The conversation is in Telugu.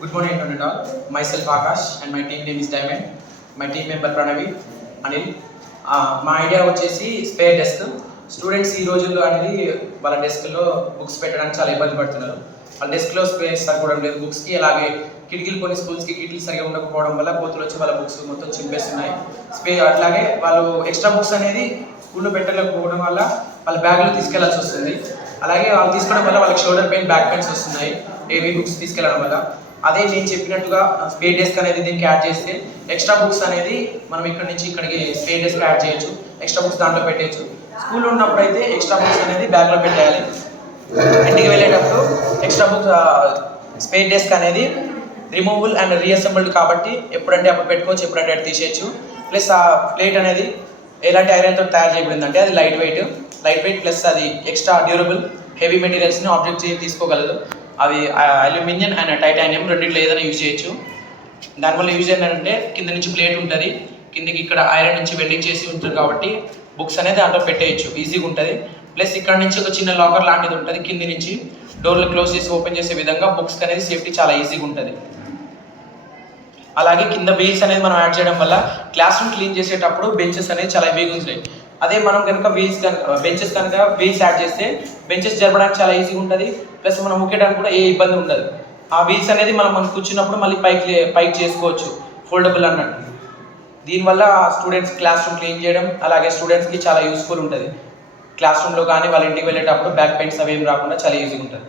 Good morning and all. Myself Akash and my team name is Diamond. My team member Pranavi, Anil. మా ఐడియా వచ్చేసి స్పేర్ డెస్క్. స్టూడెంట్స్ ఈ రోజుల్లో అనేది వాళ్ళ డెస్క్లో బుక్స్ పెట్టడానికి చాలా ఇబ్బంది పడుతున్నారు. వాళ్ళ డెస్క్లో స్పేస్ సరిపోవడం లేదు బుక్స్కి. అలాగే కిటికీలు కొన్ని స్కూల్స్కి కిటికీలు సరిగా ఉండకపోవడం వల్ల కోతులు వచ్చి వాళ్ళ బుక్స్ మొత్తం చింపేస్తున్నాయి. అట్లాగే వాళ్ళు ఎక్స్ట్రా బుక్స్ అనేది స్కూల్లో పెట్టలేకపోవడం వల్ల వాళ్ళ బ్యాగ్లో తీసుకెళ్లాల్సి వస్తుంది. అలాగే వాళ్ళు తీసుకోవడం వల్ల వాళ్ళకి షోల్డర్ పెయిన్, బ్యాక్ పెయిన్స్ వస్తున్నాయి హెవీ బుక్స్ తీసుకెళ్ళడం వల్ల. అదే నేను చెప్పినట్టుగా స్పేర్ డెస్క్ అనేది దీనికి యాడ్ చేస్తే ఎక్స్ట్రా బుక్స్ అనేది మనం ఇక్కడ నుంచి ఇక్కడికి స్పేర్ డెస్క్ యాడ్ చేయొచ్చు. ఎక్స్ట్రా బుక్స్ దాంట్లో పెట్టేయచ్చు. స్కూల్లో ఉన్నప్పుడు అయితే ఎక్స్ట్రా బుక్స్ అనేది బ్యాగ్లో పెట్టేయాలి. ఇంటికి వెళ్ళేటప్పుడు ఎక్స్ట్రా బుక్స్ స్పేర్ డెస్క్ అనేది రిమూవబుల్ అండ్ రీఅసెంబుల్డ్ కాబట్టి ఎప్పుడంటే అప్పుడు పెట్టుకోవచ్చు, ఎప్పుడంటే అప్పుడు తీసేయచ్చు. ప్లస్ ఆ ప్లేట్ అనేది ఎలాంటి ఐరన్తో తయారు చేయబడిందంటే అది లైట్ వెయిట్ ప్లస్ అది ఎక్స్ట్రా డ్యూరబుల్ హెవీ మెటీరియల్స్ని ఆబ్జెక్ట్ తీసుకోగలదు. అవి అల్యూమినియం అండ్ టైటానియం రెండింటిలో ఏదైనా యూజ్ చేయొచ్చు. దానివల్ల యూజ్ ఏంటంటే కింద నుంచి ప్లేట్ ఉంటుంది, కిందకి ఇక్కడ ఐరన్ నుంచి వెల్డింగ్ చేసి ఉంటుంది కాబట్టి బుక్స్ అనేది దాంట్లో పెట్టేయచ్చు, ఈజీగా ఉంటుంది. ప్లస్ ఇక్కడ నుంచి ఒక చిన్న లాకర్ లాంటిది ఉంటుంది, కింది నుంచి డోర్లు క్లోజ్ చేసి ఓపెన్ చేసే విధంగా బుక్స్ అనేది సేఫ్టీ చాలా ఈజీగా ఉంటుంది. అలాగే కింద వీల్స్ అనేది మనం యాడ్ చేయడం వల్ల క్లాస్ రూమ్ క్లీన్ చేసేటప్పుడు బెంచెస్ అనేది చాలా హెవీగా ఉంటాయి. అదే మనం కనుక బెంచెస్ కనుక వీల్స్ యాడ్ చేస్తే బెంచెస్ జరపడానికి చాలా ఈజీగా ఉంటుంది. ప్లస్ మనం ఊకేయడానికి కూడా ఏ ఇబ్బంది ఉండదు. ఆ వీల్స్ అనేది మనం కూర్చున్నప్పుడు మళ్ళీ పైకి చేసుకోవచ్చు, ఫోల్డబుల్ అన్నట్టు. దీనివల్ల స్టూడెంట్స్ క్లాస్ రూమ్ క్లీన్ చేయడం అలాగే స్టూడెంట్స్కి చాలా యూస్ఫుల్ ఉంటుంది. క్లాస్ రూమ్లో కానీ వాళ్ళ ఇంటికి వెళ్ళేటప్పుడు బ్యాక్ పెయిన్స్ అవి ఏం రాకుండా చాలా ఈజీగా ఉంటుంది.